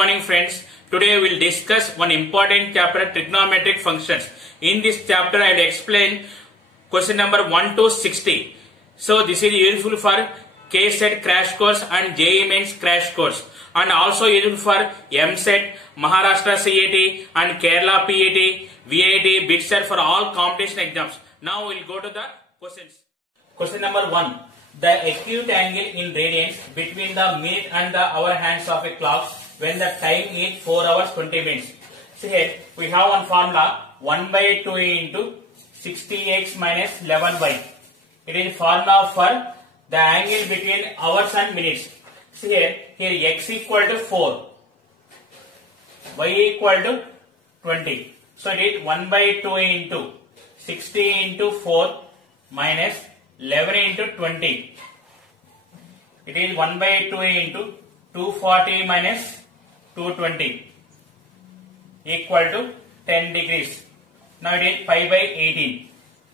morning friends. Today we will discuss one important chapter, trigonometric functions. In this chapter I will explain question number 1 to 60. So this is useful for KSET crash course and JEE Mains crash course, and also useful for MSET, Maharashtra CAT and Kerala PAT, VAT, BITSET for all competition exams. Now we will go to the questions. Question number 1. The acute angle in radians between the minute and the hour hands of a clock when the time is 4 hours 20 minutes. So here we have one formula 1 by 2 into 60x minus 11y. It is formula for the angle between hours and minutes. So here x equal to 4, y equal to 20. So it is 1 by 2 into 60 into 4 minus 11 into 20. It is 1 by 2 into 240 minus 220 equal to 10 degrees. Now it is pi by 18.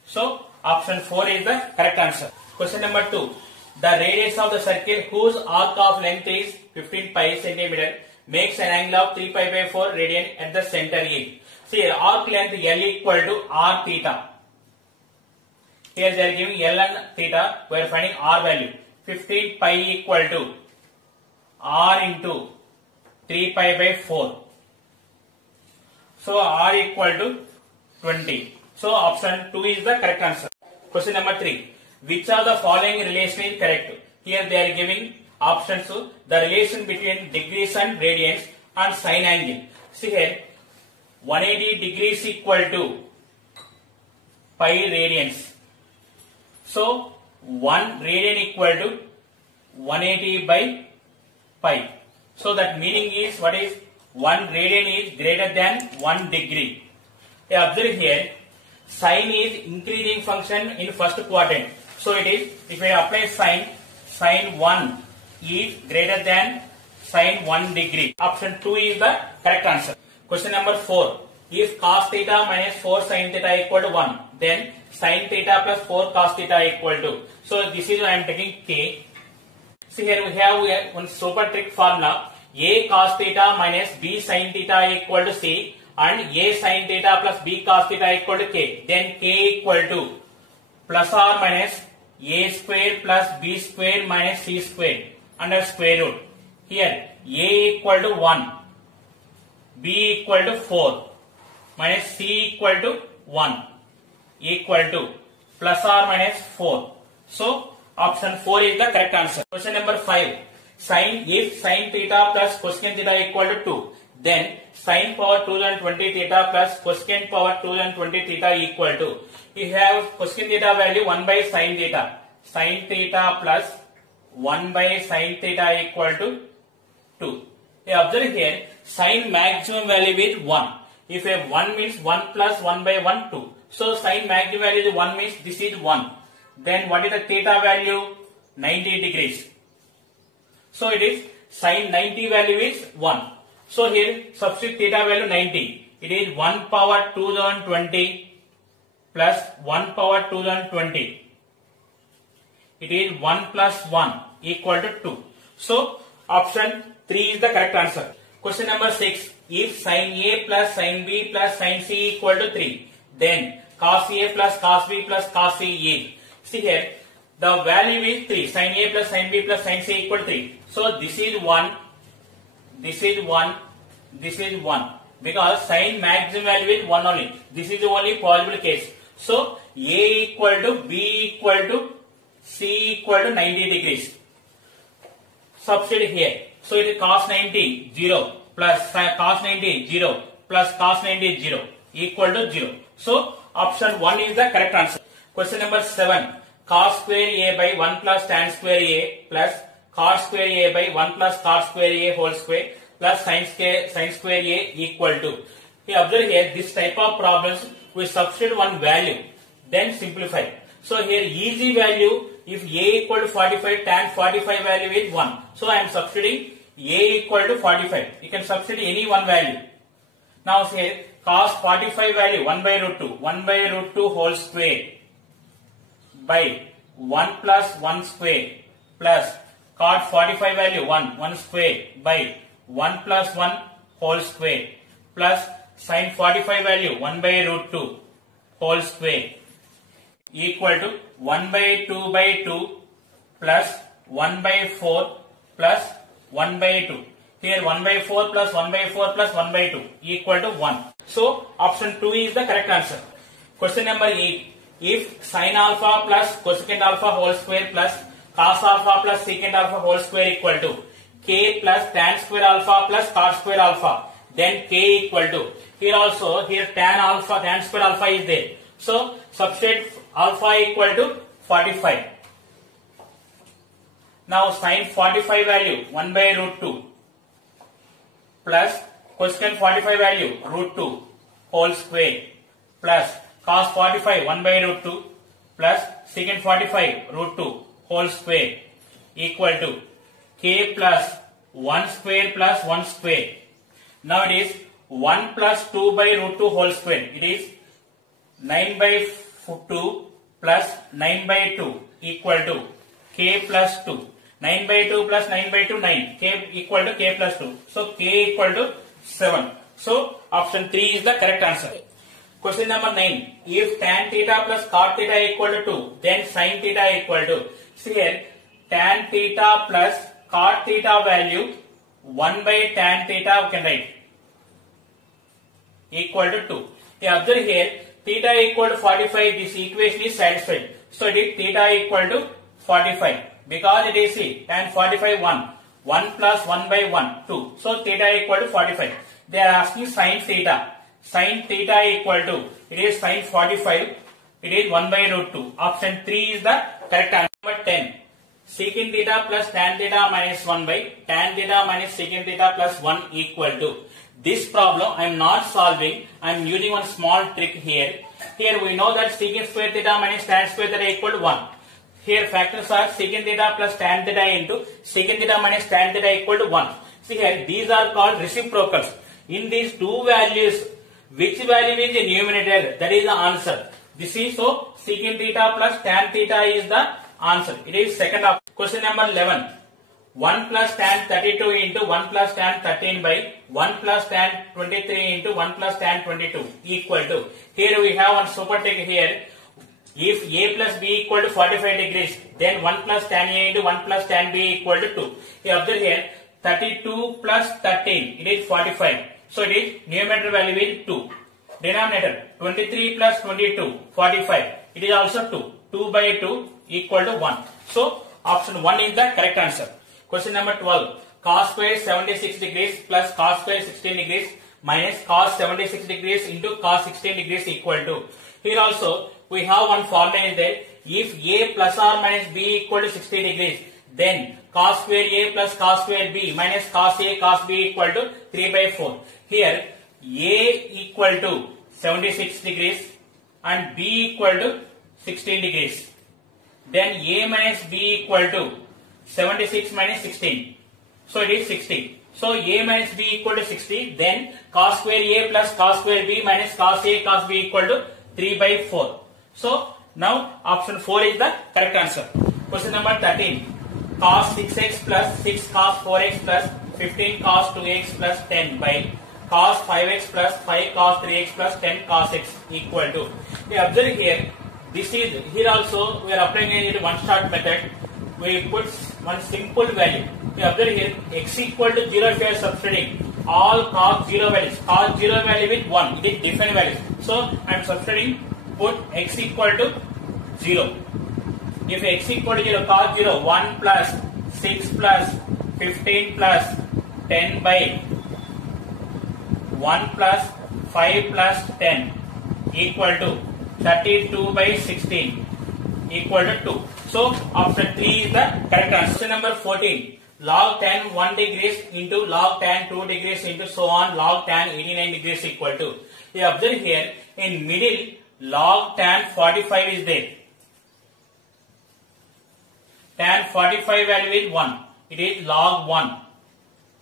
So option 4 is the correct answer. Question number 2. The radius of the circle whose arc of length is 15 pi centimeter makes an angle of 3 pi by 4 radian at the center A. See here, arc length L equal to r theta. Here they are giving L and theta. We are finding r value. 15 pi equal to r into 3 pi by 4. So r equal to 20. So option 2 is the correct answer. Question number 3. Which of the following relation is correct? Here they are giving options to the relation between degrees and radians and sine angle. See here, 180 degrees equal to pi radians. So 1 radian equal to 180 by pi. So that meaning is, what is 1 radian is greater than 1 degree. Observe here, sine is increasing function in first quadrant. So it is, if I apply sine 1 is greater than sine 1 degree. Option 2 is the correct answer. Question number 4. If cos theta minus 4 sin theta equal to 1, then sin theta plus 4 cos theta equal to. So this is I am taking k. See here we have one super trick formula. A cos theta minus b sin theta equal to c, and a sin theta plus b cos theta equal to k. Then k equal to plus or minus a square plus b square minus c square under square root. Here a equal to 1, b equal to 4 minus c equal to 1 equal to plus or minus 4. So option 4 is the correct answer. Question number 5. If sin theta plus cosecant theta equal to 2, then sin power 2020 theta plus cosecant power 2020 theta equal to. We have cosecant theta value 1 by sin theta. Sin theta plus 1 by sin theta equal to 2. Observe here, sin maximum value is 1. If a 1 means 1 plus 1 by 1, 2. So sin maximum value is 1 means this is 1. Then what is the theta value? 90 degrees. So it is sin 90 value is 1. So here substitute theta value 90. It is 1 power 2020 plus 1 power 2020. It is 1 plus 1 equal to 2. So option 3 is the correct answer. Question number 6. If sin A plus sin B plus sin C equal to 3, then cos A plus cos B plus cos C is. See here, the value is 3. Sin A plus sin B plus sin C equal to 3. So this is 1, this is 1, this is 1. Because sin maximum value is 1 only. This is the only possible case. So A equal to B equal to C equal to 90 degrees. Substitute here. So it is cos 90 0 plus cos 90 0 plus cos 90 0 equal to 0. So option 1 is the correct answer. Question number 7. Cos square A by 1 plus tan square A plus cos square A by 1 plus cos square A whole square plus sin square A equal to. Observe here, this type of problems we substitute one value, then simplify. So here easy value, if A equal to 45, tan 45 value is 1. So I am substituting A equal to 45. You can substitute any one value. Now say cos 45 value 1 by root 2. 1 by root 2 whole square by 1 plus 1 square plus cot 45 value 1 square by 1 plus 1 whole square plus sin 45 value 1 by root 2 whole square equal to 1 by 2 by 2 plus 1 by 4 plus 1 by 2. Here 1 by 4 plus 1 by 4 plus 1 by 2 equal to 1. So option 2 is the correct answer. Question number 8. If sin alpha plus cosecant alpha whole square plus cos alpha plus secant alpha whole square equal to k plus tan square alpha plus cos square alpha, then k equal to, here also here tan square alpha is there. So substitute alpha equal to 45. Now sin 45 value 1 by root 2 plus cosecant 45 value root 2 whole square plus cos 45 1 by root 2 plus secant 45 root 2 whole square equal to k plus 1 square plus 1 square. Now it is 1 plus 2 by root 2 whole square. It is 9 by 2 plus 9 by 2 equal to k plus 2. 9 by 2 plus 9 by 2 9. K equal to k plus 2. So k equal to 7. So option 3 is the correct answer. Question number 9. If tan theta plus cot theta equal to 2, then sin theta equal to. See here, tan theta plus cot theta value 1 by tan theta we can write equal to 2. Observe here, theta equal to 45. This equation is satisfied. So it is theta equal to 45. Because it is see, tan 45 1. 1 plus 1 by 1 2. So theta equal to 45. They are asking sin theta. Sin theta equal to, it is sin 45, it is 1 by root 2. Option 3 is the correct answer. Number 10. Secant theta plus tan theta minus 1 by tan theta minus secant theta plus 1 equal to. This problem I am not solving. I am using one small trick here. Here we know that secant square theta minus tan square theta equal to 1. Here factors are secant theta plus tan theta into secant theta minus tan theta equal to 1. See here, these are called reciprocals. In these two values, which value is the numerator? That is the answer. This is so secant theta plus tan theta is the answer. It is second option. Question number 11. 1 plus tan 32 into 1 plus tan 13 by 1 plus tan 23 into 1 plus tan 22 equal to. Here we have one super trick here. If a plus b equal to 45 degrees, then 1 plus tan a into 1 plus tan b equal to 2. Here observe here, 32 plus 13, it is 45. So it is numerator value is 2. Denominator 23 plus 22, 45. It is also 2. 2 by 2 equal to 1. So option 1 is the correct answer. Question number 12. Cos square 76 degrees plus cos square 16 degrees minus cos 76 degrees into cos 16 degrees equal to. Here also we have one formula is there. If a plus or minus b equal to 60 degrees, then cos square a plus cos square b minus cos a cos b equal to 3 by 4. Here a equal to 76 degrees and b equal to 16 degrees. Then a minus b equal to 76 minus 16. So it is 60. So a minus b equal to 60. Then cos square a plus cos square b minus cos a cos b equal to 3 by 4. So now option 4 is the correct answer. Question number 13. Cos 6x plus 6 cos 4x plus 15 cos 2x plus 10 by cos 5x plus 5 cos 3x plus 10 cos x equal to. Observe here, this is here also we are applying a one shot method. We put one simple value. Observe here, x equal to 0 if you are substituting all cos 0 values. Cos 0 value with 1, it is different values. So I am substituting, put x equal to 0. If x equal to 0, cos 0, 1 plus 6 plus 15 plus 10 by 1 plus 5 plus 10 equal to 32 by 16 equal to 2. So option 3 is the correct answer. Question number 14. Log tan 1 degrees into log tan 2 degrees into so on log tan 89 degrees equal to. You observe here in middle log tan 45 is there. Tan 45 value is 1. It is log 1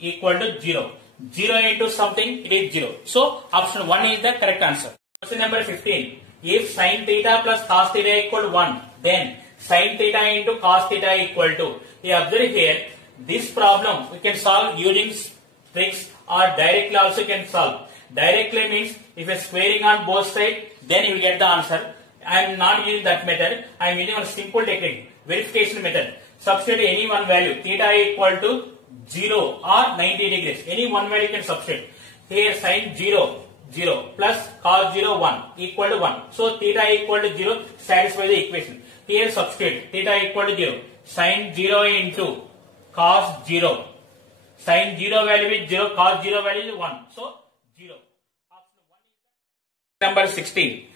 equal to 0. 0 into something, it is 0. So option 1 is the correct answer. Question number 15. If sin theta plus cos theta equal to 1, then sin theta into cos theta equal to. You observe here, this problem we can solve using tricks, or directly also you can solve. Directly means if you are squaring on both sides, then you will get the answer. I am not using that method. I am using a simple technique, verification method. Substitute any one value, theta equal to 0 or 90 degrees. Any one value you can substitute. Here sin 0, 0 plus cos 0, 1 equal to 1. So theta equal to 0 satisfy the equation. Here substitute theta equal to 0. Sin 0 into cos 0. Sin 0 value is 0, cos 0 value is 1. So 0. Number 16.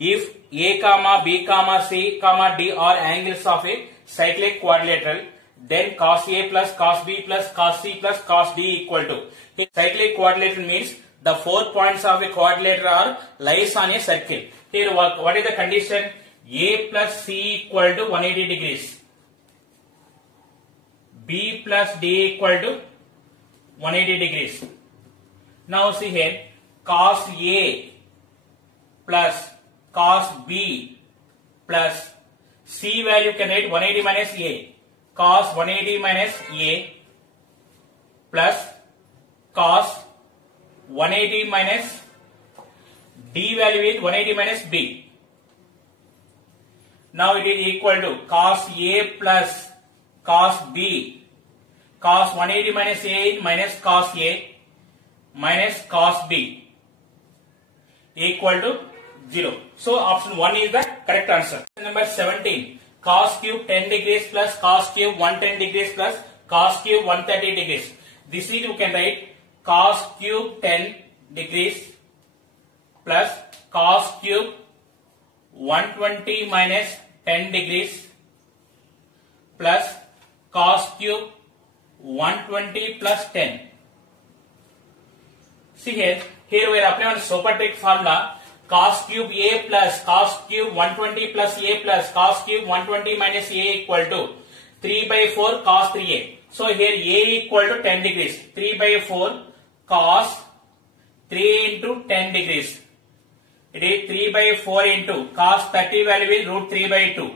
If A comma B comma C comma D are angles of a cyclic quadrilateral, then cos A plus cos B plus cos C plus cos D equal to. Cyclic quadrilateral means the 4 points of a quadrilateral are lies on a circle. Here what is the condition? A plus C equal to 180 degrees. B plus D equal to 180 degrees. Now see here, cos A plus cos B plus C value can write 180 minus A. Cos 180 minus A plus cos 180 minus D value is 180 minus B. Now it is equal to cos A plus cos B. Cos 180 minus A is minus cos A minus cos B equal to 0. So option 1 is the correct answer. Number 17. Cos cube 10 degrees plus cos cube 110 degrees plus cos cube 130 degrees. This is you can write cos cube 10 degrees plus cos cube 120 minus 10 degrees plus cos cube 120 plus 10. See here we are applying on super trick formula. Cos cube A plus cos cube 120 plus A plus cos cube 120 minus A equal to 3 by 4 cos 3A. So here A equal to 10 degrees. 3 by 4 cos 3 into 10 degrees. It is 3 by 4 into cos 30 value is root 3 by 2.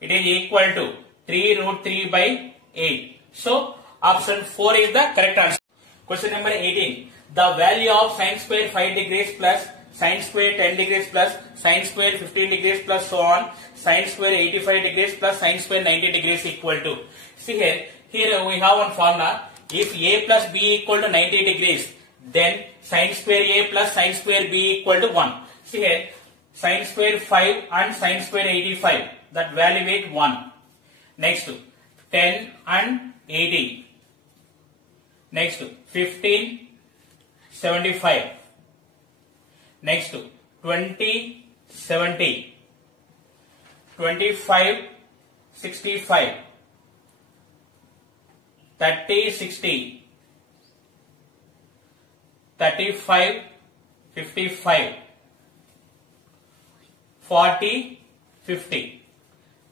It is equal to 3 root 3 by 8. So option 4 is the correct answer. Question number 18. The value of sin square 5 degrees plus sin square 10 degrees plus sin square 15 degrees plus so on, sin square 85 degrees plus sin square 90 degrees equal to. See here we have one formula. If A plus B equal to 90 degrees, then sin square A plus sin square B equal to 1. See here, sin square 5 and sin square 85, that value is 1. Next 10 and 80. Next 15, 75. Next 20, 70, 25, 65, 30, 60, 35, 55, 40, 50.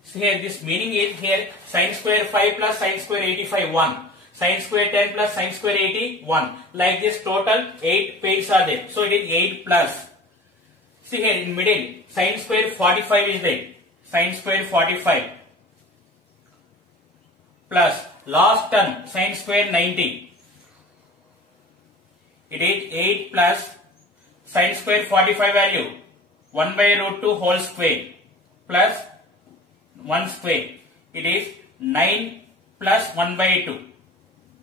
So here this meaning is here sin square 5 plus sin square 85 1. Sin square 10 plus sin square 80 1. Like this total 8 pairs are there. So it is 8 plus. See here in middle sin square 45 is there. Sin square 45 plus last term sin square 90. It is 8 plus sin square 45 value 1 by root 2 whole square plus 1 square. It is 9 plus 1 by 2.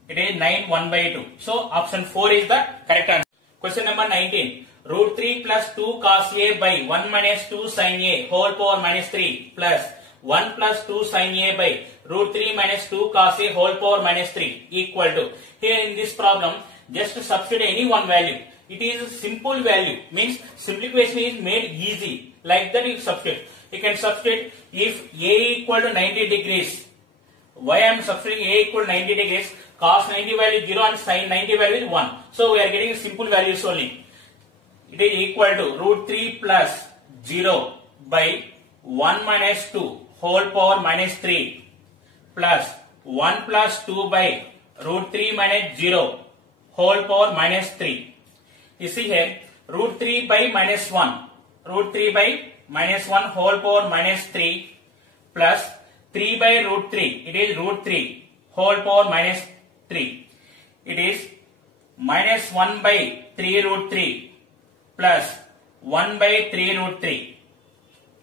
It is 9 1 by 2. So option 4 is the correct answer. Question number 19. Root 3 plus 2 cos A by 1 minus 2 sin A whole power minus 3 plus 1 plus 2 sin A by root 3 minus 2 cos A whole power minus 3 equal to. Here in this problem, just substitute any one value. It is a simple value, means simplification is made easy. Like that you substitute. You can substitute if A equal to 90 degrees. Why I am substituting A equal to 90 degrees? Cos 90 value 0 and sin 90 value is 1. So we are getting simple values only. It is equal to root 3 plus 0 by 1 minus 2 whole power minus 3 plus 1 plus 2 by root 3 minus 0 whole power minus 3. You see here root 3 by minus 1. Root 3 by minus 1 whole power minus 3 plus 3 by root 3. It is root 3 whole power minus 3. It is minus 1 by 3 root 3 plus 1 by 3 root 3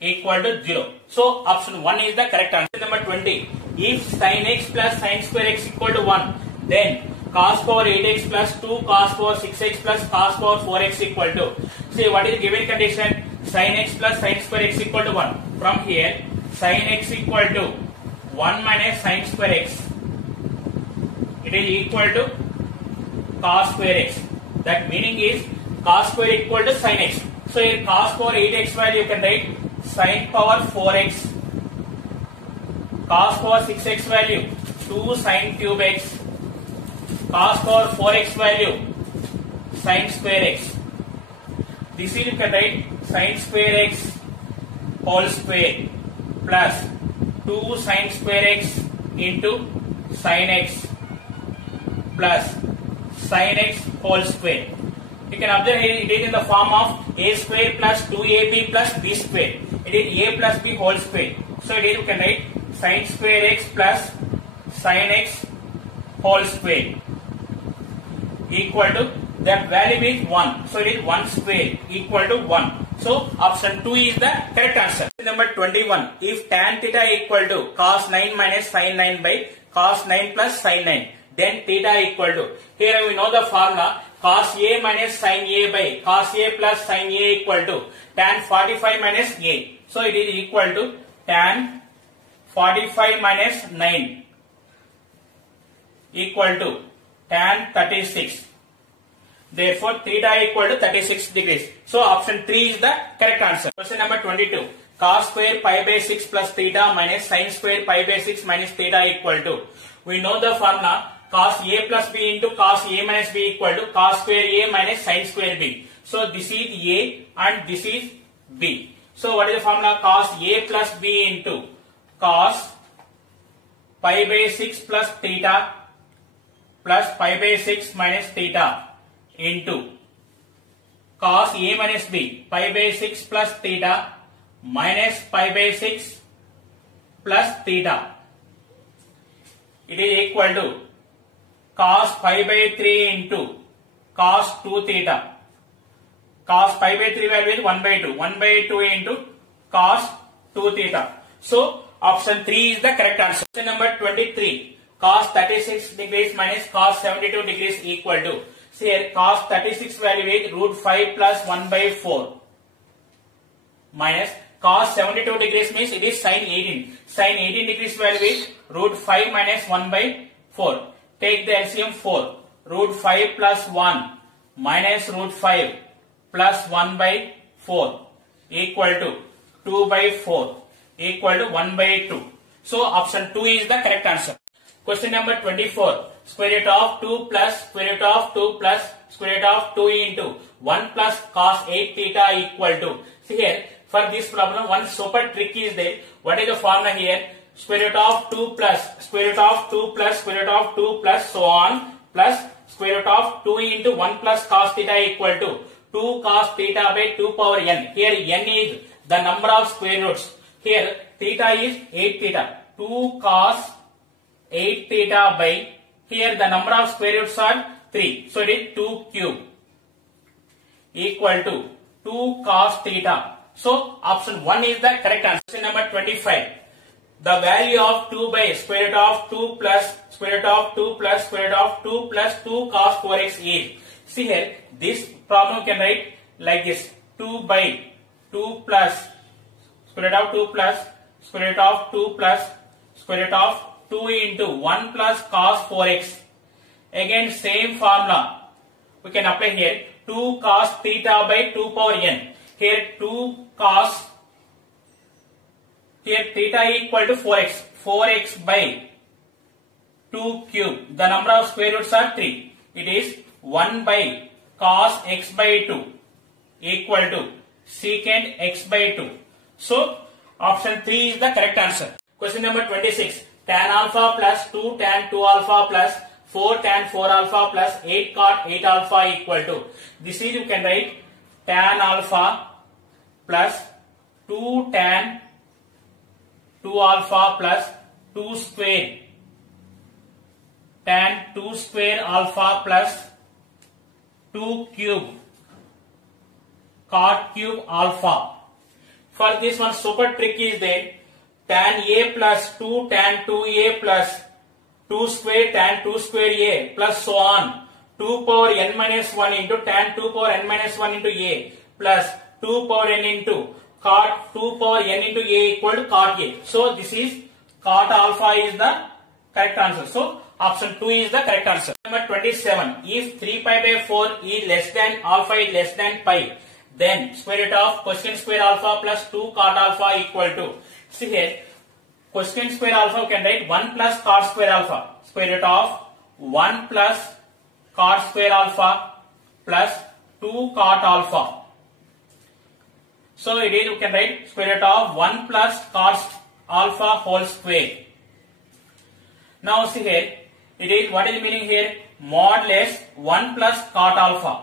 equal to 0. So option 1 is the correct answer. Number 20. If sin x plus sin square x equal to 1, then cos power 8x plus 2 cos power 6x plus cos power 4x equal to. See what is the given condition? Sin x plus sin square x equal to 1. From here, sin x equal to 1 minus sin square x. It is equal to cos square x. That meaning is cos square equal to sin x. So here cos power 8x value you can write sin power 4x. Cos power 6x value 2 sin cube x. Cos power 4x value sin square x. This is you can write sin square x whole square plus 2 sin square x into sin x plus sin x whole square. You can observe here it is in the form of a square plus 2ab plus b square. It is a plus b whole square. So it is you can write sin square x plus sin x whole square equal to that value is 1. So it is 1 square equal to 1. So option 2 is the correct answer. Number 21. If tan theta equal to cos 9 minus sin 9 by cos 9 plus sin 9, then theta equal to, here we know the formula, cos a minus sin a by cos a plus sin a equal to tan 45 minus a. So it is equal to tan 45 minus 9 equal to tan 36. Therefore, theta equal to 36 degrees. So option 3 is the correct answer. Question number 22. Cos square pi by 6 plus theta minus sin square pi by 6 minus theta equal to. We know the formula, cos a plus b into cos a minus b equal to cos square a minus sin square b. So this is a and this is b. So what is the formula? Cos a plus b into cos pi by 6 plus theta plus pi by 6 minus theta into cos a minus b pi by 6 plus theta minus pi by 6 plus theta. It is equal to cos pi by 3 into cos 2 theta. Cos pi by 3 value is 1 by 2. 1 by 2 into cos 2 theta. So option 3 is the correct answer. Question number 23. Cos 36 degrees minus cos 72 degrees equal to. See here cos 36 value is root 5 plus 1 by 4 minus cos 72 degrees means it is sin 18. Sin 18 degrees value is root 5 minus 1 by 4. Take the LCM 4. Root 5 plus 1 minus root 5 plus 1 by 4 equal to 2 by 4 equal to 1 by 2. So option 2 is the correct answer. Question number 24. Square root of 2 plus square root of 2 plus square root of 2 into 1 plus cos 8 theta equal to. See here, for this problem, one super trick is there. What is the formula here? Square root of 2 plus square root of 2 plus square root of 2 plus so on plus square root of 2 into 1 plus cos theta equal to 2 cos theta by 2 power n. Here n is the number of square roots. Here theta is 8 theta. 2 cos 8 theta by, here the number of square roots are 3. So it is 2 cube equal to 2 cos theta. So option 1 is the correct answer. Question number 25. The value of 2 by square root of 2 plus square root of 2 plus square root of 2 plus 2 cos 4x is. See here, this problem can write like this. 2 by 2 plus square root of 2 plus square root of 2 plus square root of 2 into 1 plus cos 4x. Again same formula we can apply here. 2 cos theta by 2 power n. Here 2 cos, here theta equal to 4x. 4x by 2 cube. The number of square roots are 3. It is 1 by cos x by 2 equal to secant x by 2. So option 3 is the correct answer. Question number 26. Tan alpha plus 2 tan 2 alpha plus 4 tan 4 alpha plus 8 cot 8 alpha equal to. This is you can write tan alpha plus 2 tan 2 alpha plus 2 square tan 2 square alpha plus 2 cube cot cube alpha. For this one super trick is there. Tan a plus 2 tan 2a plus 2 square tan 2 square a plus so on. 2 power n minus 1 into tan 2 power n minus 1 into a plus 2 power n into cot 2 power n into a equal to cot a. So this is cot alpha is the correct answer. So option 2 is the correct answer. Number 27. If 3 pi by 4 is less than alpha is less than pi, then square root of cosecant square alpha plus 2 cot alpha equal to. See here, cosecant square alpha we can write 1 plus cot square alpha. Square root of 1 plus cot square alpha plus 2 cot alpha. So it is we can write square root of 1 plus cot alpha whole square. Now see here, it is what is the meaning here? Mod less 1 plus cot alpha.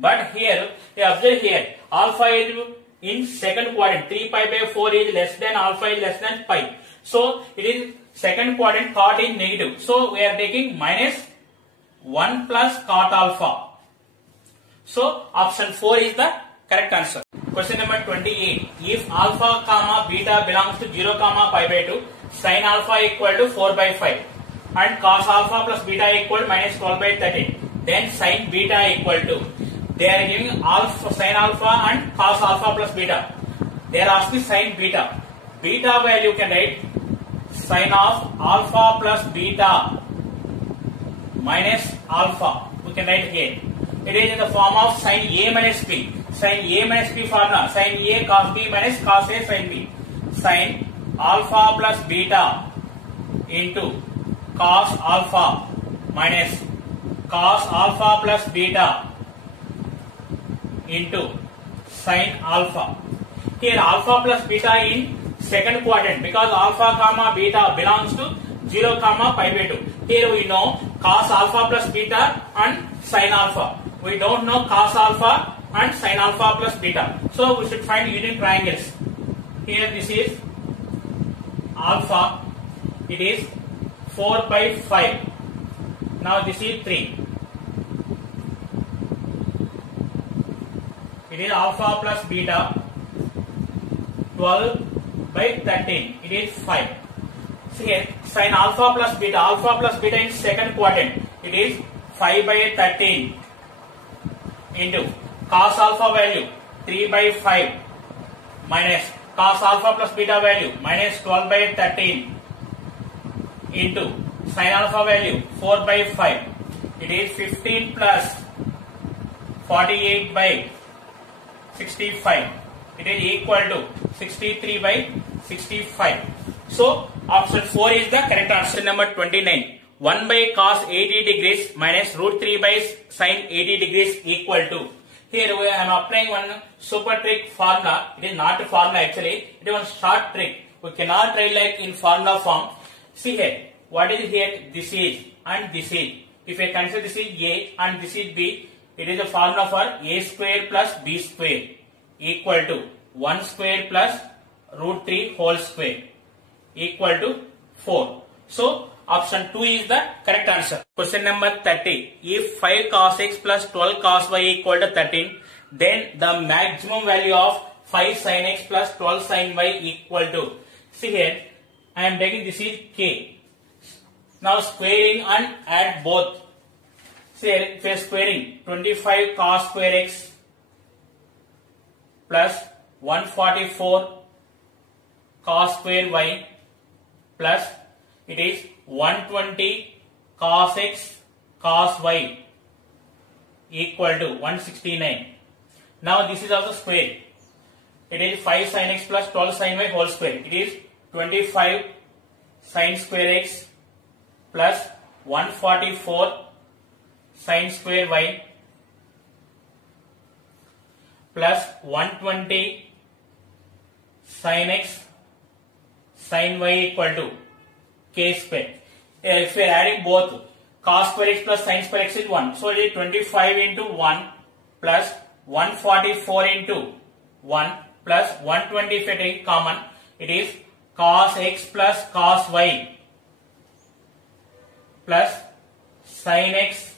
But here, you observe here, alpha is in second quadrant. 3 pi by 4 is less than alpha is less than pi. So it is second quadrant, cot is negative. So we are taking minus 1 plus cot alpha. So option 4 is the correct answer. Question number 28. If alpha comma beta belongs to 0 comma pi by 2, sin alpha equal to 4 by 5 and cos alpha plus beta equal to minus 12 by 13, then sin beta equal to, they are giving alpha, sin alpha and cos alpha plus beta. They are asking sin beta. Beta value can write sin of alpha plus beta minus alpha. We can write here. It is in the form of sin A minus B. Sin A minus B formula. Sin A cos B minus cos A sin B. Sin alpha plus beta into cos alpha minus cos alpha plus beta into sin alpha. Here alpha plus beta in second quadrant because alpha comma beta belongs to 0 comma pi by 2. Here we know cos alpha plus beta and sin alpha. We don't know cos alpha and sin alpha plus beta. So we should find unit triangles. Here this is alpha. It is 4 by 5. Now this is 3. It is alpha plus beta 12 by 13. It is 5. See here, sin alpha plus beta in second quadrant. It is 5 by 13 into cos alpha value 3 by 5 minus cos alpha plus beta value minus 12 by 13 into sin alpha value 4 by 5. It is 15 plus 48 by 65. It is equal to 63 by 65. So option 4 is the correct answer. Number 29. 1 by cos 80 degrees minus root 3 by sin 80 degrees equal to. Here I am applying one super trick formula. It is not a formula actually. It is one short trick. We cannot write like in formula form. See here. What is here? This is and this is. If I consider this is A and this is B, it is a formula for A square plus B square equal to 1 square plus root 3 whole square equal to 4. So option 2 is the correct answer. Question number 30. If 5 cos x plus 12 cos y equal to 13, then the maximum value of 5 sin x plus 12 sin y equal to. See here, I am taking this is k. Now squaring and add both. See here, if we are squaring 25 cos square x plus 144 cos square y plus it is 120 cos x cos y equal to 169. Now this is also square. It is 5 sin x plus 12 sin y whole square. It is 25 sin square x plus 144 sin square y plus 120 sin x sin y equal to k square. If we are adding both, cos square x plus sin square x is 1. So it is 25 into 1 plus 144 into 1 plus 120 if we take common. It is cos x plus cos y plus sin x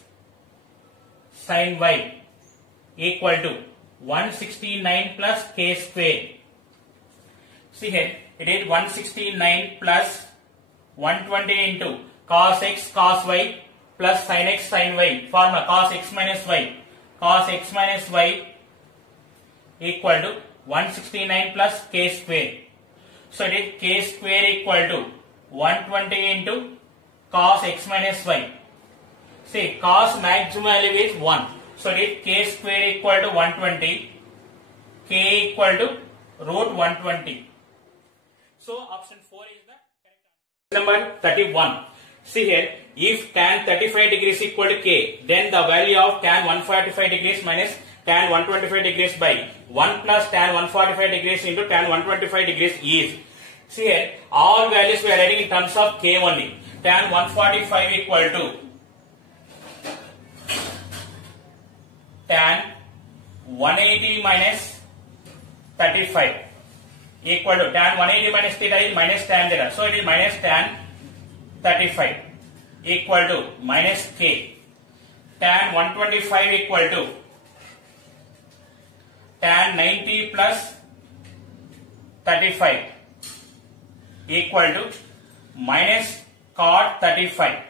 sin y equal to 169 plus k square. See here, it is 169 plus 120 into cos x cos y plus sin x sin y. Formula cos x minus y. Cos x minus y equal to 169 plus k square. So it is k square equal to 120 into cos x minus y. See, cos maximum value is 1. So it is k square equal to 120. K equal to root 120. So option 4 is the correct answer. Number 31. See here, if tan 35 degrees equal to k, then the value of tan 145 degrees minus tan 125 degrees by 1 plus tan 145 degrees into tan 125 degrees is. See here, all values we are writing in terms of k only. Tan 145 equal to tan 180 minus 35 equal to tan 180 minus theta is minus tan theta. So it is minus tan 35 equal to minus k. Tan 125 equal to tan 90 plus 35 equal to minus cot 35.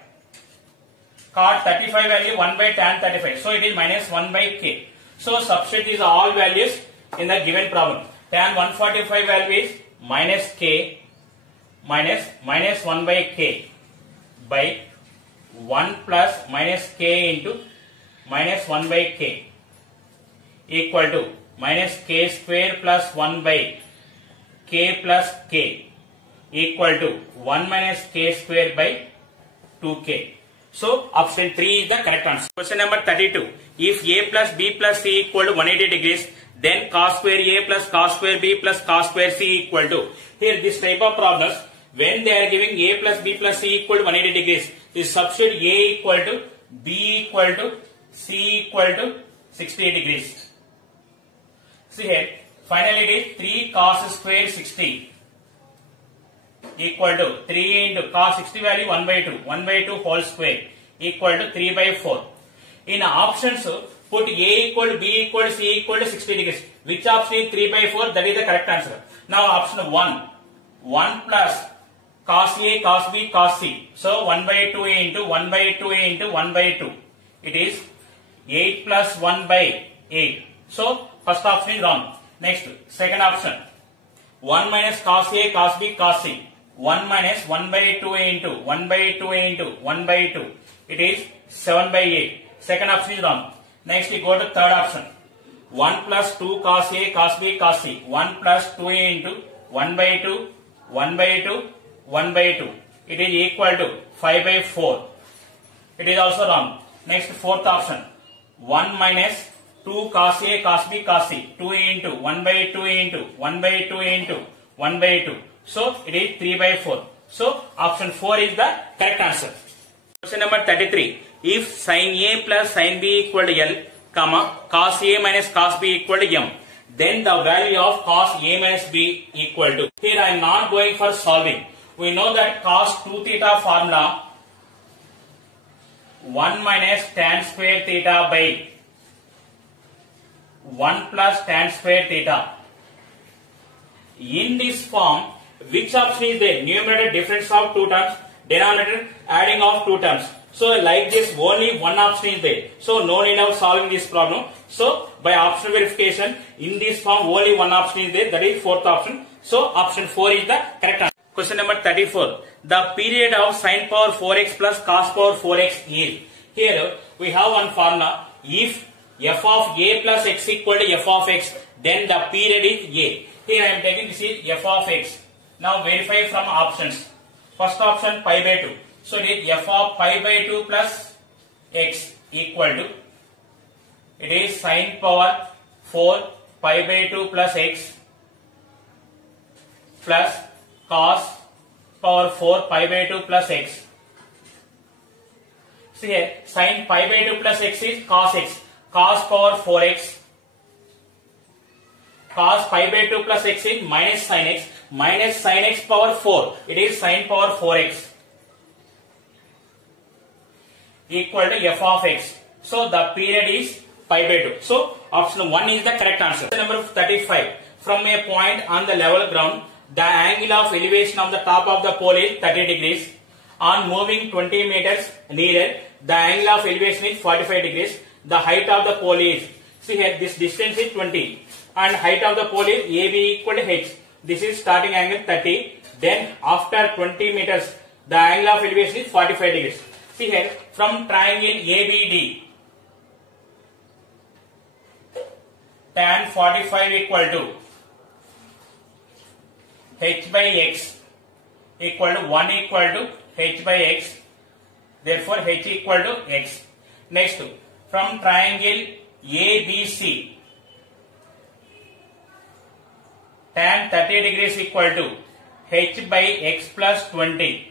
Cot 35 value 1 by tan 35. So it is minus 1 by k. So substitute these all values in the given problem. Tan 145 value is minus k minus 1 by k by 1 plus minus k into minus 1 by k equal to minus k square plus 1 by k plus k equal to 1 minus k square by 2k. So option 3 is the correct answer. Question number 32. If a plus b plus c equal to 180 degrees, then cos square a plus cos square b plus cos square c equal to. Here this type of problems, when they are giving a plus b plus c equal to 180 degrees, this substitute a equal to b equal to c equal to 60 degrees. See here, finally it is 3 cos square 60 equal to 3 into cos 60 value 1 by 2 whole square equal to 3 by 4. In options, put a equal to b equal to c equal to 60 degrees. Which option is 3 by 4? That is the correct answer. Now option 1 plus cos a cos b cos c. So 1 by 2 into 1 by 2 into 1 by 2. It is 8 plus 1 by 8. So first option is wrong. Next, second option. 1 minus cos a cos b cos c. 1 minus 1 by 2 into 1 by 2 into 1 by 2. It is 7 by 8. Second option is wrong. Next we go to third option. 1 plus 2 cos a cos b cos c. 1 plus 2 into 1 by 2 1 by 2 1 by 2. It is equal to 5 by 4. It is also wrong. Next fourth option. 1 minus 2 cos a cos b cos c. 2 into 1 by 2 into 1 by 2 into 1 by 2. So it is 3 by 4. So option 4 is the correct answer. Question number 33. If sin a plus sin b equal to L, comma, cos a minus cos b equal to M, then the value of cos a minus b equal to. Here I am not going for solving. We know that cos 2 theta formula 1 minus tan square theta by 1 plus tan square theta. In this form, which option is there? Numerator difference of 2 terms, denominator adding of 2 terms. So like this, only one option is there. So no need of solving this problem. So by option verification, in this form only one option is there, that is fourth option. So option 4 is the correct answer. Question number 34. The period of sin power 4x plus cos power 4x is. Here we have one formula. If f of a plus x equal to f of x, then the period is a. Here I am taking this is f of x. Now verify from options. First option pi by 2. So it is f of pi by 2 plus x equal to, it is sin power 4 pi by 2 plus x plus cos power 4 pi by 2 plus x. See here, sin pi by 2 plus x is cos x. Cos power 4x. Cos pi by 2 plus x is minus sin x. Minus sin x power 4. It is sin power 4x. Equal to f of x. So the period is pi by 2. So option 1 is the correct answer. Number 35. From a point on the level ground, the angle of elevation of the top of the pole is 30 degrees. On moving 20 meters nearer, the angle of elevation is 45 degrees. The height of the pole is, see here, this distance is 20 and height of the pole is AB equal to H. This is starting angle 30. Then after 20 meters, the angle of elevation is 45 degrees. See here, from triangle ABD, tan 45 equal to H by X equal to 1 equal to H by X. Therefore, H equal to X. Next, from triangle ABC, tan 30 degrees equal to H by X plus 20.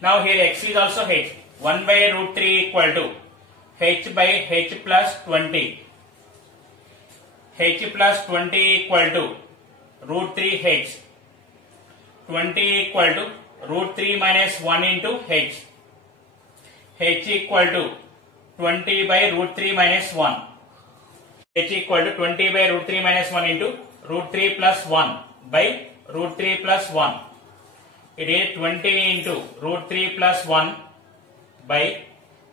Now here X is also H. 1 by root 3 equal to H by H plus 20. H plus 20 equal to root 3 H. 20 equal to root 3 minus 1 into H. H equal to 20 by root 3 minus 1. H equal to 20 by root 3 minus 1 into root 3 plus 1 by root 3 plus 1. It is 20 into root 3 plus 1 by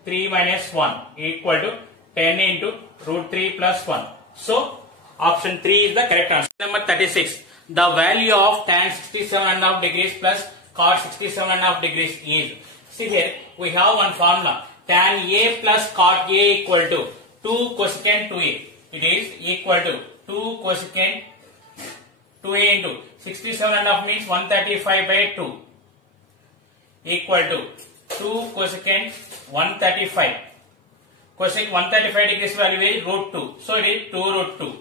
3 minus 1 equal to 10 into root 3 plus 1. So, option 3 is the correct answer. Number 36. The value of tan 67.5 degrees plus cot 67.5 degrees is. See here, we have one formula. Tan A plus cot A equal to 2 cosecant 2A. It is equal to 2 cosecant 2A into 67.5 means 135 by 2 equal to 2 cosecant 135. Cosecant 135 degrees value is root 2. So it is 2 root 2.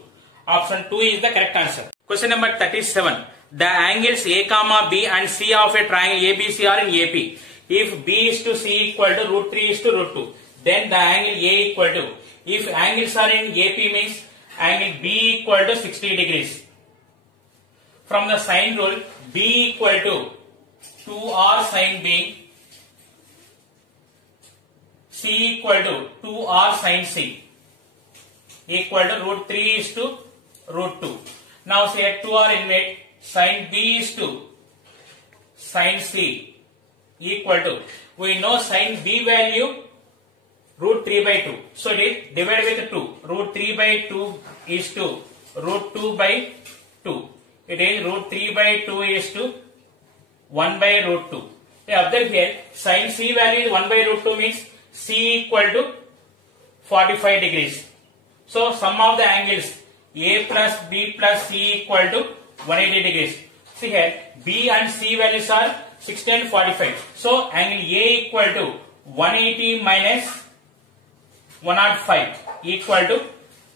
Option 2 is the correct answer. Question number 37. The angles A comma B and C of a triangle ABC are in AP. If B is to C equal to root 3 is to root 2, then the angle A equal to, if angles are in AP means angle B equal to 60 degrees. From the sine rule, B equal to 2R sine B, C equal to 2R sine C equal to root 3 is to root 2. Now say 2R inmate, sine B is to sine C equal to, we know sine B value root 3 by 2. So it is divided with 2. Root 3 by 2 is to root 2 by 2. It is root 3 by 2 is to 1 by root 2. Observe here, sine C value is 1 by root 2 means C equal to 45 degrees. So sum of the angles A plus B plus C equal to 180 degrees. See here, B and C values are 60 and 45. So angle A equal to 180 minus 105 equal to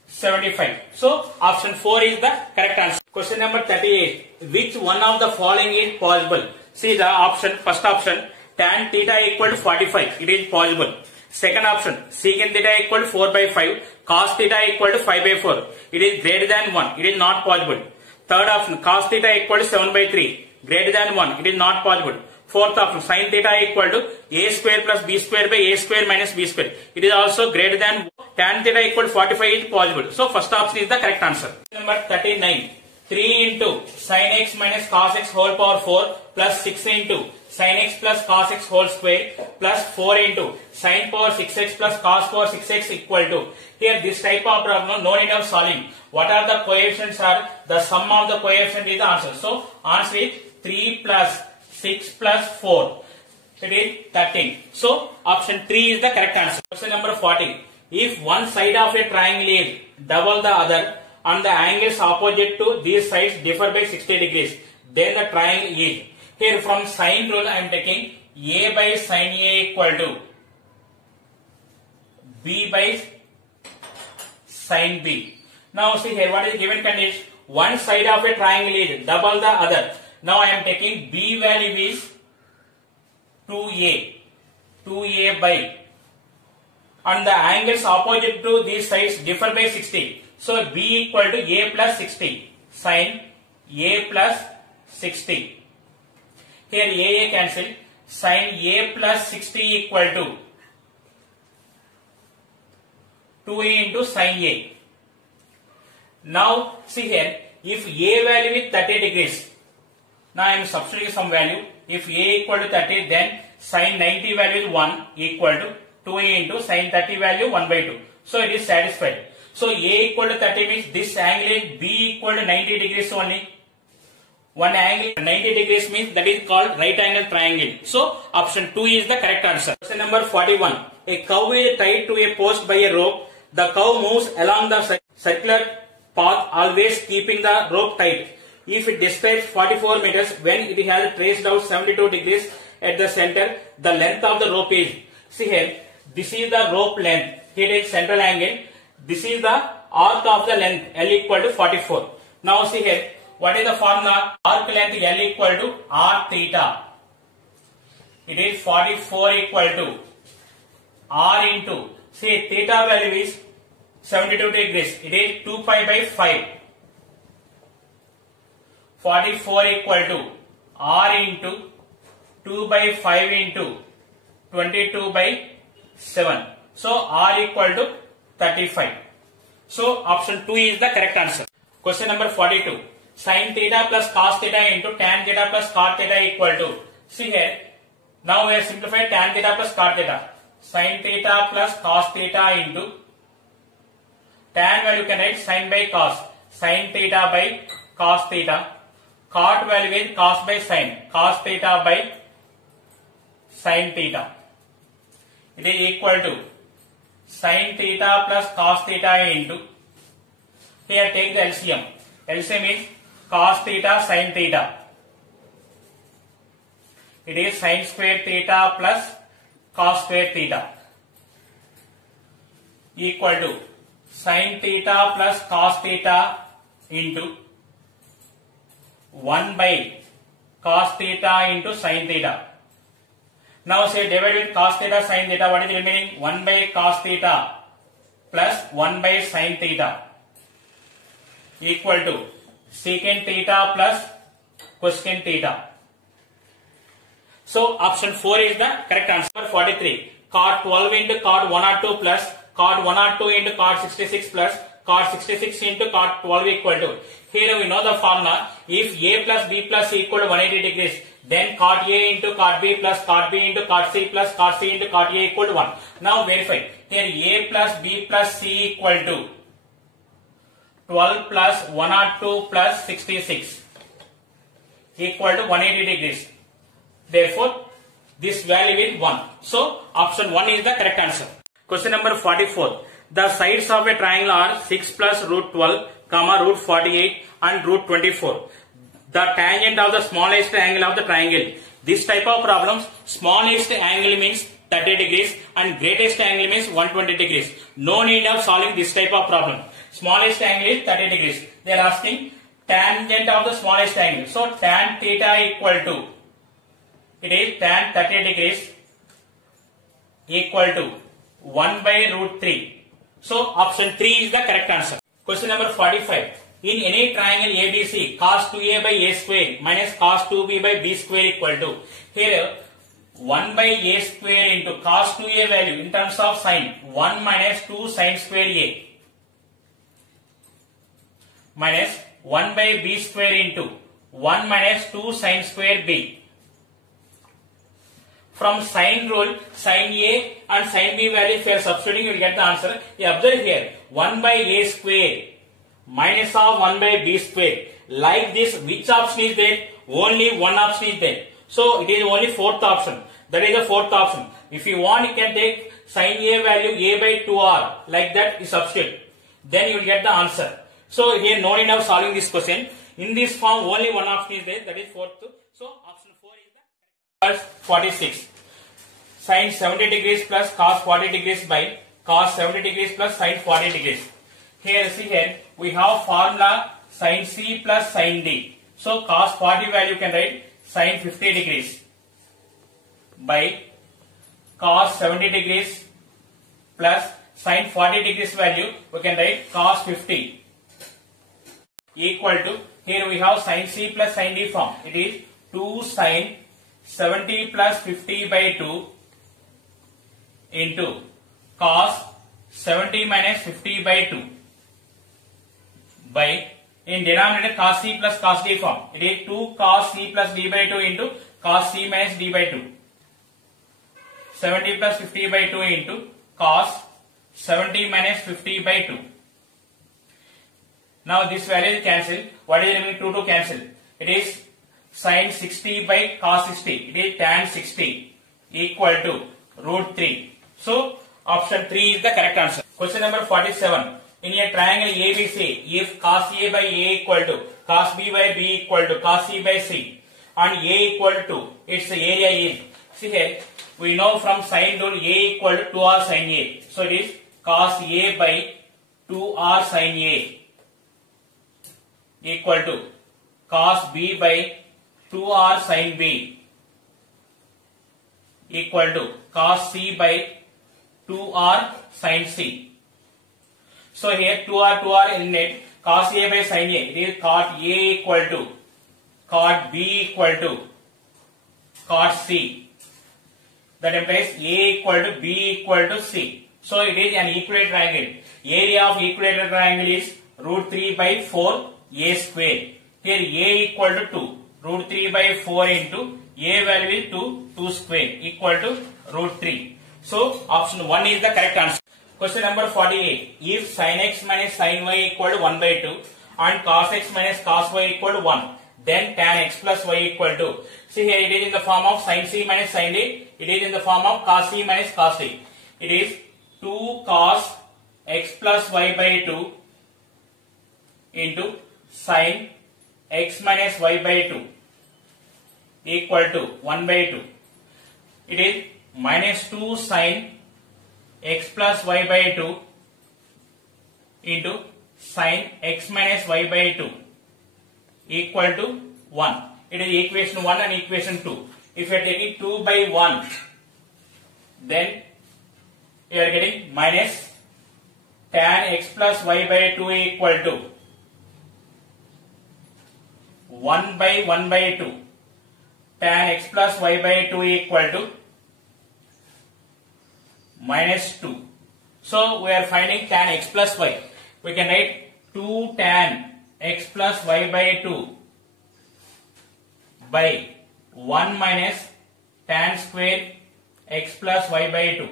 75. So option 4 is the correct answer. Question number 38. Which one of the following is possible? See the option, first option, tan theta equal to 45. It is possible. Second option, secant theta equal to 4 by 5. Cos theta equal to 5 by 4. It is greater than 1. It is not possible. Third option, cos theta equal to 7 by 3. Greater than 1. It is not possible. Fourth option, sin theta equal to a square plus b square by a square minus b square. It is also greater than tan theta equal to 45 is possible. So first option is the correct answer. Number 39. 3 into sin x minus cos x whole power 4 plus 6 into sin x plus cos x whole square plus 4 into sin power 6x plus cos power 6x equal to. Here this type of problem, no need of solving. What are the coefficients are? The sum of the coefficient is the answer. So answer is 3 plus 6 plus 4. It is 13. So option 3 is the correct answer. Question number 40. If one side of a triangle is double the other and the angles opposite to these sides differ by 60 degrees, then the triangle is. Here from sine rule I am taking A by sine A equal to B by sine B. Now see here what is the given condition. One side of a triangle is double the other. Now I am taking B value is 2A by, and the angles opposite to these sides differ by 60. So B equal to A plus 60, sin A plus 60. Here A cancel, sin A plus 60 equal to 2a into sin a. Now see here, if a value is 30 degrees, now I am substituting some value. If a equal to 30, then sin 90 value is 1 equal to 2a into sin 30 value 1 by 2. So it is satisfied. So a equal to 30 means this angle is b equal to 90 degrees only. One angle 90 degrees means that is called right angle triangle. So option 2 is the correct answer. Question number 41. A cow is tied to a post by a rope. The cow moves along the circular path, always keeping the rope tight. If it describes 44 meters when it has traced out 72 degrees at the center, the length of the rope is. See here, this is the rope length. Here is central angle. This is the arc of the length L equal to 44. Now see here, what is the formula? Arc length L equal to R theta. It is 44 equal to R into, say theta value is 72 degrees. It is 2 pi by 5. 44 equal to R into 2 by 5 into 22 by 7. So R equal to 35. So option 2 is the correct answer. Question number 42. Sin theta plus cos theta into tan theta plus cot theta equal to. See here. Now we have simplified tan theta plus cot theta. Sin theta plus cos theta into tan value can write sin by cos. Sin theta by cos theta. Cot value is cos by sin. Cos theta by sin theta. It is equal to sin theta plus cos theta into, here take the LCM. LCM is cos theta sin theta. It is sin square theta plus cos square theta equal to sin theta plus cos theta into 1 by cos theta into sin theta. Now say divide with cos theta sin theta, what is the remaining? 1 by cos theta plus 1 by sin theta equal to secant theta plus cosecant theta. So option 4 is the correct answer. 43. Cot 12 into cot 102 plus cot 102 into cot 66 plus cot 66 into cot 12 equal to. Here we know the formula. If a plus b plus c equal to 180 degrees, then cot a into cot b plus cot b into cot c plus cot c into cot a equal to 1. Now verify. Here a plus b plus c equal to 12 plus 102 plus 66 equal to 180 degrees. Therefore, this value is 1. So, option 1 is the correct answer. Question number 44. The sides of a triangle are 6 plus root 12, comma root 48 and root 24. The tangent of the smallest angle of the triangle. This type of problems, smallest angle means 30 degrees and greatest angle means 120 degrees. No need of solving this type of problem. Smallest angle is 30 degrees. They are asking tangent of the smallest angle. So, tan theta equal to, it is tan 30 degrees equal to 1 by root 3. So, option 3 is the correct answer. Question number 45. In any triangle ABC, cos 2a by a square minus cos 2b by b square equal to. Here, 1 by a square into cos 2a value in terms of sin, 1 minus 2 sin square a minus 1 by b square into 1 minus 2 sin square b. From sin rule, sin a and sin b value if you are substituting, you will get the answer. You observe here, 1 by a square minus of 1 by b square. Like this, which option is there? Only one option is there. So, it is only fourth option. That is the fourth option. If you want, you can take sin a value a by 2r. Like that, you substitute. Then you will get the answer. So, here no need of solving this question. In this form, only one option is there. That is fourth. So, option 4 is the 46. Sin 70 degrees plus cos 40 degrees by cos 70 degrees plus sin 40 degrees. Here, see here, we have formula sin C plus sin D. So, cos 40 value can write sin 50 degrees by cos 70 degrees plus sin 40 degrees value, we can write cos 50 equal to, here we have sin C plus sin D form. It is 2 sin 70 plus 50 by 2 into cos 70 minus 50 by 2 by, in denominator cos c plus cos d form, it is 2 cos c plus d by 2 into cos c minus d by 2. 70 plus 50 by 2 into cos 70 minus 50 by 2. Now this value is cancelled. What is the remaining 2 to cancel? It is sin 60 by cos 60. It is tan 60 equal to root 3. So option 3 is the correct answer. Question number 47. In a triangle ABC, if cos A by A equal to cos B by B equal to cos C by C and A equal to 2, its area is, see here, we know from sine rule A equal to 2R sin A. So it is cos A by 2R sin A equal to cos B by 2R sin B equal to cos C by 2R sin C. So here 2R eliminate, cos A by sin A, it is cot A equal to cot B equal to cot C. That implies A equal to B equal to C. So it is an equilateral triangle. Area of equilateral triangle is root 3 by 4 A square. Here A equal to 2. Root 3 by 4 into A value is 2 square equal to root 3. So option 1 is the correct answer. Question number 48. If sin x minus sin y equal to 1 by 2 and cos x minus cos y equal to 1, then tan x plus y equal to, see here it is in the form of sin c minus sin d, it is in the form of cos c minus cos d. It is 2 cos x plus y by 2 into sin x minus y by 2 equal to 1 by 2. It is minus 2 sin x plus y by 2 into sin x minus y by 2 equal to 1. It is equation 1 and equation 2. If you are taking 2 by 1, then you are getting minus tan x plus y by 2 equal to 1 by 1 by 2. Tan x plus y by 2 equal to minus 2. So we are finding tan x plus y. We can write 2 tan x plus y by 2 by 1 minus tan square x plus y by 2.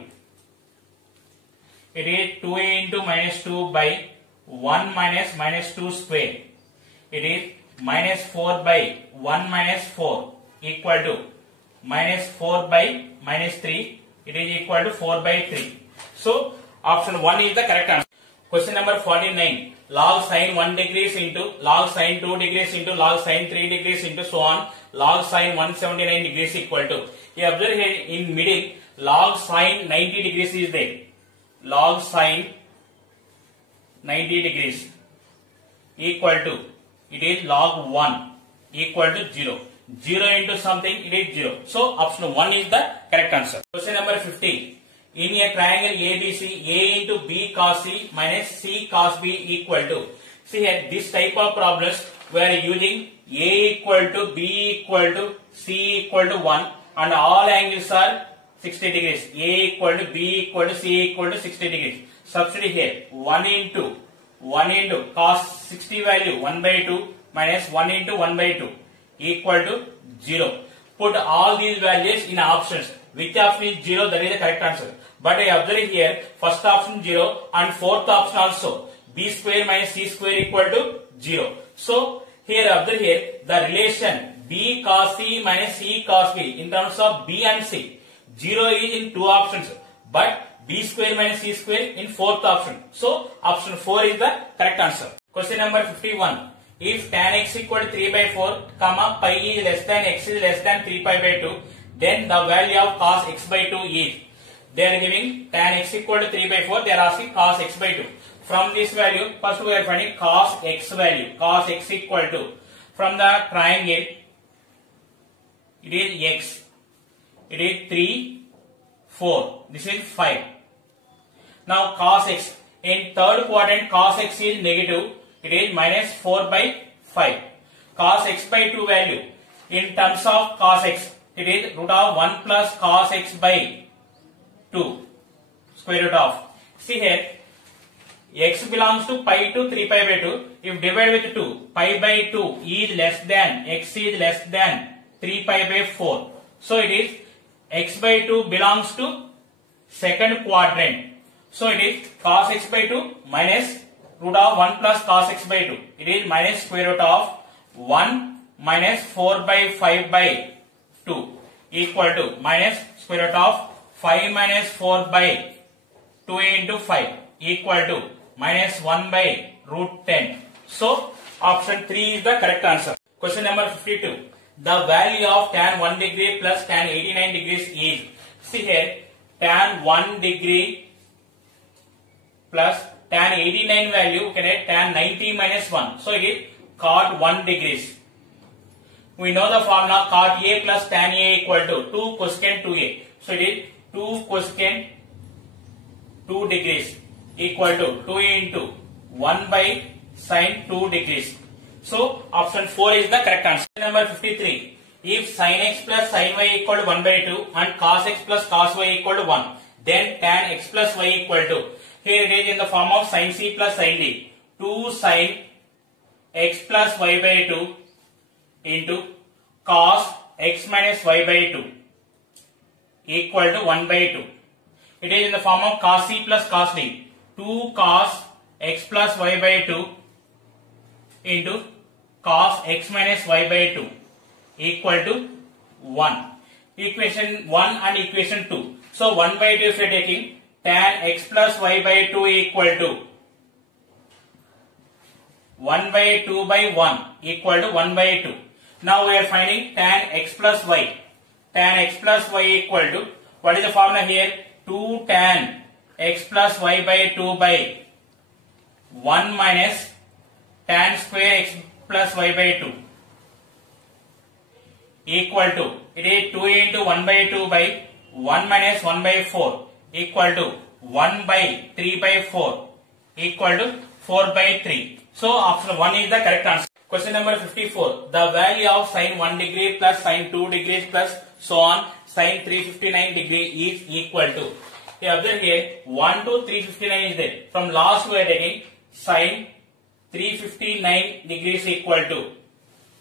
It is 2 into minus 2 by 1 minus minus 2 square. It is minus 4 by 1 minus 4 equal to minus 4 by minus 3. It is equal to 4 by 3. So option 1 is the correct answer. Question number 49. Log sin 1 degrees into log sin 2 degrees into log sin 3 degrees into so on log sin 179 degrees equal to. You observe here in middle log sin 90 degrees is there. Log sin 90 degrees equal to, it is log 1 equal to 0. 0 into something, it is 0. So option 1 is the correct answer. Question number 50. In a triangle ABC, A into B cos C minus C cos B equal to. See here, this type of problems we are using A equal to B equal to C equal to 1 and all angles are 60 degrees. A equal to B equal to C equal to 60 degrees. Substitute here 1 into cos 60 value 1 by 2 minus 1 into 1 by 2 equal to 0. Put all these values in options. Which option is 0? That is the correct answer. But I observe here first option 0 and fourth option also. B square minus C square equal to 0. So here observe here the relation B cos C minus C cos B in terms of B and C. 0 is in two options, but B square minus C square in fourth option. So option 4 is the correct answer. Question number 51. If tan x equal to 3 by 4, comma pi is less than x is less than 3 pi by 2, then the value of cos x by 2 is. They are giving tan x equal to 3 by 4, they are asking cos x by 2. From this value, first we are finding cos x value. Cos x equal to, from the triangle, it is x. It is 3, 4. This is 5. Now cos x. In third quadrant, cos x is negative. It is minus 4 by 5. Cos x by 2 value. In terms of cos x, it is root of 1 plus cos x by 2. Square root of. See here, x belongs to pi to 3 pi by 2. If divided with 2, pi by 2 is less than, x is less than 3 pi by 4. So it is x by 2 belongs to second quadrant. So it is cos x by 2 minus root of 1 plus cos x by 2. It is minus square root of 1 minus 4 by 5 by 2 equal to minus square root of 5 minus 4 by 2 into 5 equal to minus 1 by root 10. So option 3 is the correct answer. Question number 52. The value of tan 1 degree plus tan 89 degrees is, see here, tan 1 degree plus tan 89 value, we can add tan 90 minus 1. So it is cot 1 degrees. We know the formula cot A plus tan A equal to 2 cosecant 2A. So it is 2 cosecant 2 degrees equal to 2 into 1 by sin 2 degrees. So option 4 is the correct answer. Number 53. If sin x plus sin y equal to 1 by 2 and cos x plus cos y equal to 1, then tan x plus y equal to, here it is in the form of sin c plus sin d, 2 sin x plus y by 2 into cos x minus y by 2 equal to 1 by 2. It is in the form of cos c plus cos d, 2 cos x plus y by 2 into cos x minus y by 2 equal to 1. Equation 1 and equation 2. So 1 by 2 if you are taking, tan x plus y by 2 equal to 1 by 2 by 1 equal to 1 by 2. Now we are finding tan x plus y. Tan x plus y equal to, what is the formula here? 2 tan x plus y by 2 by 1 minus tan square x plus y by 2 equal to, it is 2 into 1 by 2 by 1 minus 1 by 4 equal to 1 by 3 by 4 equal to 4 by 3. So option 1 is the correct answer. Question number 54. The value of sin 1 degree plus sin 2 degrees plus so on sin 359 degree is equal to. Here observe here 1 to 359 is there. From last we are taking sin 359 degrees equal to,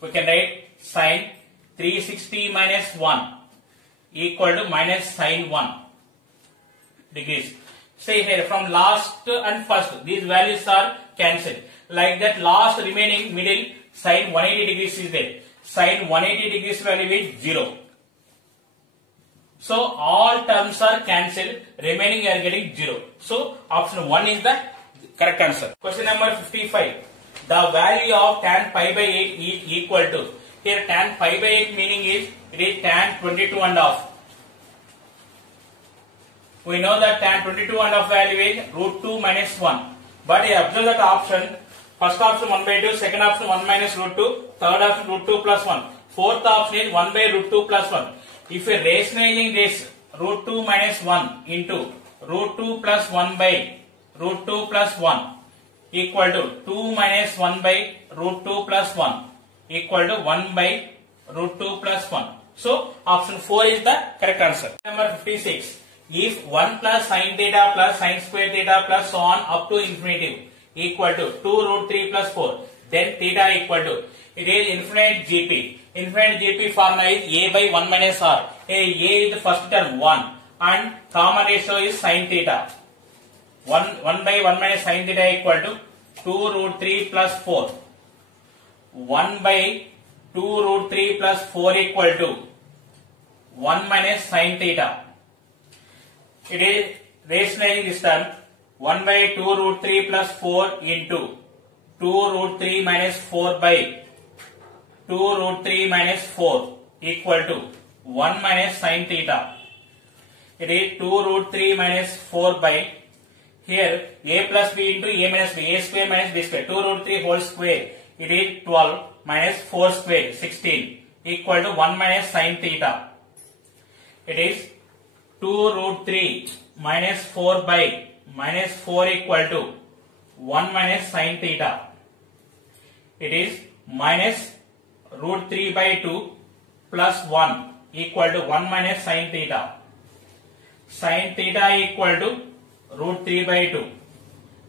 we can write sin 360 minus 1 equal to minus sin 1 degrees. Say here from last and first these values are cancelled. Like that last remaining middle sin 180 degrees is there. Sin 180 degrees value is 0. So all terms are cancelled, remaining are getting 0. So option 1 is the correct answer. Question number 55. The value of tan pi by 8 is equal to, here tan pi by 8 meaning is, it is tan 22 and half. We know that tan 22 and half value is root 2 minus 1. But I observe that option, first option 1 by 2, second option 1 minus root 2, third option root 2 plus 1. Fourth option is 1 by root 2 plus 1. If we are rationalizing this, root 2 minus 1 into root 2 plus 1 by root 2 plus 1 equal to 2 minus 1 by root 2 plus 1 equal to 1 by root 2 plus 1. So option 4 is the correct answer. Number 56. If 1 plus sin theta plus sin square theta plus so on up to infinitive equal to 2 root 3 plus 4, then theta equal to, it is infinite GP. Infinite GP formula is A by 1 minus R. A is the first term 1 and common ratio is sin theta. 1 by 1 minus sin theta equal to 2 root 3 plus 4. 1 by 2 root 3 plus 4 equal to 1 minus sin theta. It is rationalizing this term, 1 by 2 root 3 plus 4 into 2 root 3 minus 4 by 2 root 3 minus 4 equal to 1 minus sin theta. It is 2 root 3 minus 4 by, here a plus b into a minus b, a square minus b square, 2 root 3 whole square, it is 12 minus 4 square, 16 equal to 1 minus sin theta. It is 2 root 3 minus 4 by minus 4 equal to 1 minus sin theta. It is minus root 3 by 2 plus 1 equal to 1 minus sin theta. Sin theta equal to root 3 by 2.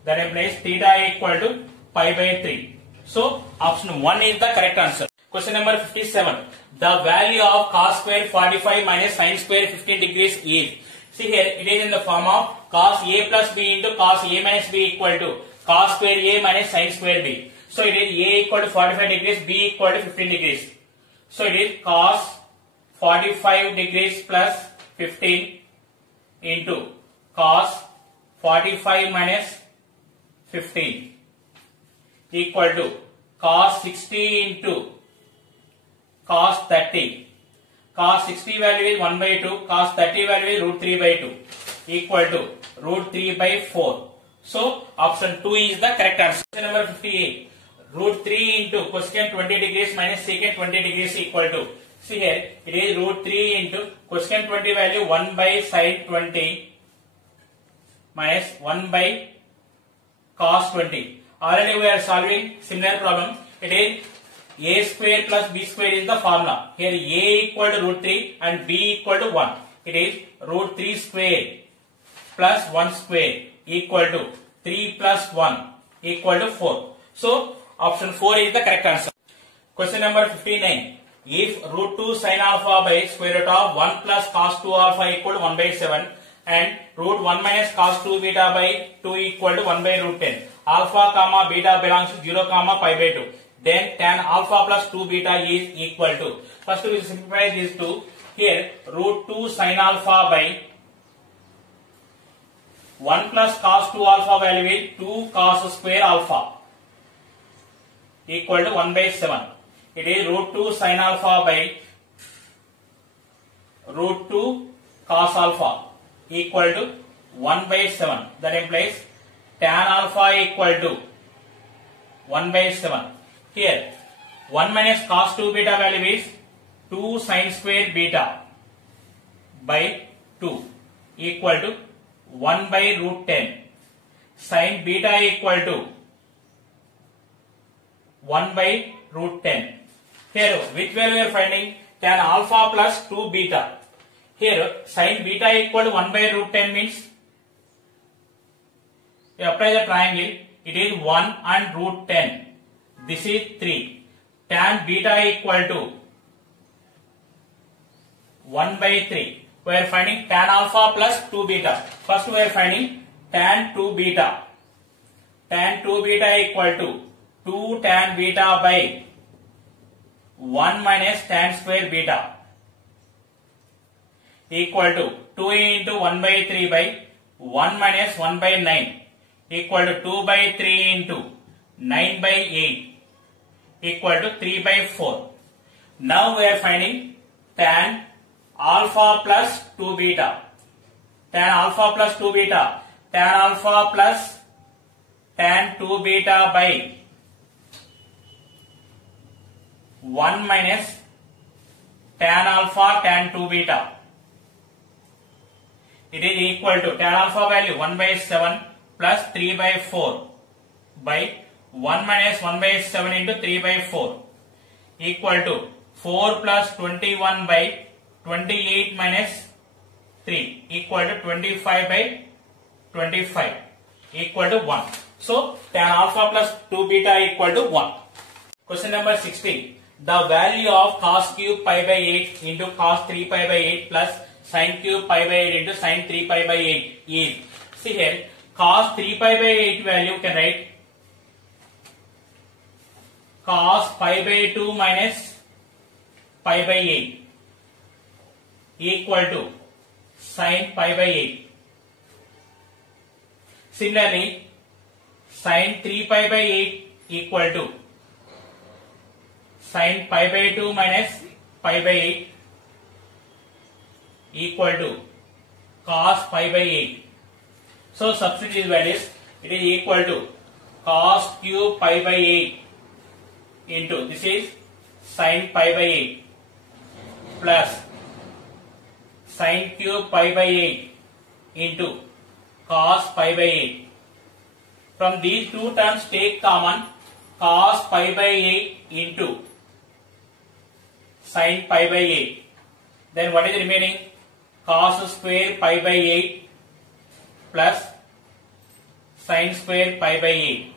That implies theta equal to pi by 3. So option 1 is the correct answer. Question number 57. The value of cos square 45 minus sin square 15 degrees is. See here, it is in the form of cos a plus b into cos a minus b equal to cos square a minus sin square b. So it is a equal to 45 degrees, b equal to 15 degrees. So it is cos 45 degrees plus 15 into cos 45 minus 15 equal to cos 60 into cos 30. Cos 60 value is 1 by 2, cos 30 value is root 3 by 2 equal to root 3 by 4. So option 2 is the correct answer. Question number 58. Root 3 into cosecant 20 degrees minus secant 20 degrees equal to. See here, it is root 3 into cosecant 20 value 1 by sin 20 minus 1 by cos 20. Already we are solving similar problem. It is a square plus b square is the formula. Here a equal to root 3 and b equal to 1. It is root 3 square plus 1 square equal to 3 plus 1 equal to 4. So option 4 is the correct answer. Question number 59. If root 2 sin alpha by square root of 1 plus cos 2 alpha equal to 1 by 7 and root 1 minus cos 2 beta by 2 equal to 1 by root 10. Alpha comma beta belongs to 0 comma pi by 2. Then tan alpha plus 2 beta is equal to. First we will simplify these two. Here root 2 sin alpha by 1 plus cos 2 alpha value is 2 cos square alpha equal to 1 by 7. It is root 2 sin alpha by root 2 cos alpha equal to 1 by 7. That implies tan alpha equal to 1 by 7. Here 1 minus cos 2 beta value is 2 sin square beta by 2 equal to 1 by root 10. Sin beta equal to 1 by root 10. Here which value we are finding? Tan alpha plus 2 beta. Here sin beta equal to 1 by root 10 means you apply the triangle. It is 1 and root 10. This is 3. Tan beta equal to 1 by 3. We are finding tan alpha plus 2 beta. First we are finding tan 2 beta. Tan 2 beta equal to 2 tan beta by 1 minus tan square beta equal to 2 into 1 by 3 by 1 minus 1 by 9 equal to 2 by 3 into 9 by 8 equal to 3 by 4. Now we are finding tan alpha plus 2 beta. Tan alpha plus 2 beta. Tan alpha plus tan 2 beta by 1 minus tan alpha tan 2 beta. It is equal to tan alpha value 1 by 7 plus 3 by 4 by 1 minus 1 by 7 into 3 by 4 equal to 4 plus 21 by 28 minus 3 equal to 25 by 25 equal to 1. So tan alpha plus 2 beta equal to 1. Question number 16. The value of cos cube pi by 8 into cos 3 pi by 8 plus sin cube pi by 8 into sin 3 pi by 8 is. See here, cos 3 pi by 8 value can write cos pi by 2 minus pi by 8 equal to sin pi by 8. Similarly, sin 3 pi by 8 equal to sin pi by 2 minus pi by 8 equal to cos pi by 8. So substitute these values. It is equal to cos cube pi by 8 into, this is sin pi by 8 plus sin cube pi by 8 into cos pi by 8. From these two terms take common cos pi by 8 into sin pi by 8. Then what is remaining? Cos square pi by 8 plus sin square pi by 8.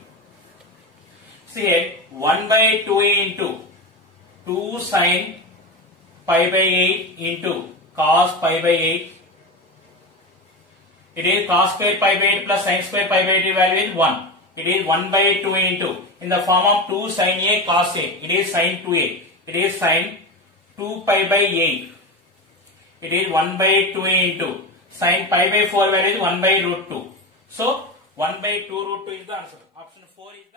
See here 1 by 2a into 2 sin pi by 8 into cos pi by 8. It is cos square pi by 8 plus sin square pi by 8 value is 1. It is 1 by 2a into in the form of 2 sin a cos a. It is sin 2a. It is sin 2 pi by 8. It is 1 by 2a into sin pi by 4 value is 1 by root 2. So 1 by 2 root 2 is the answer. Option 4 is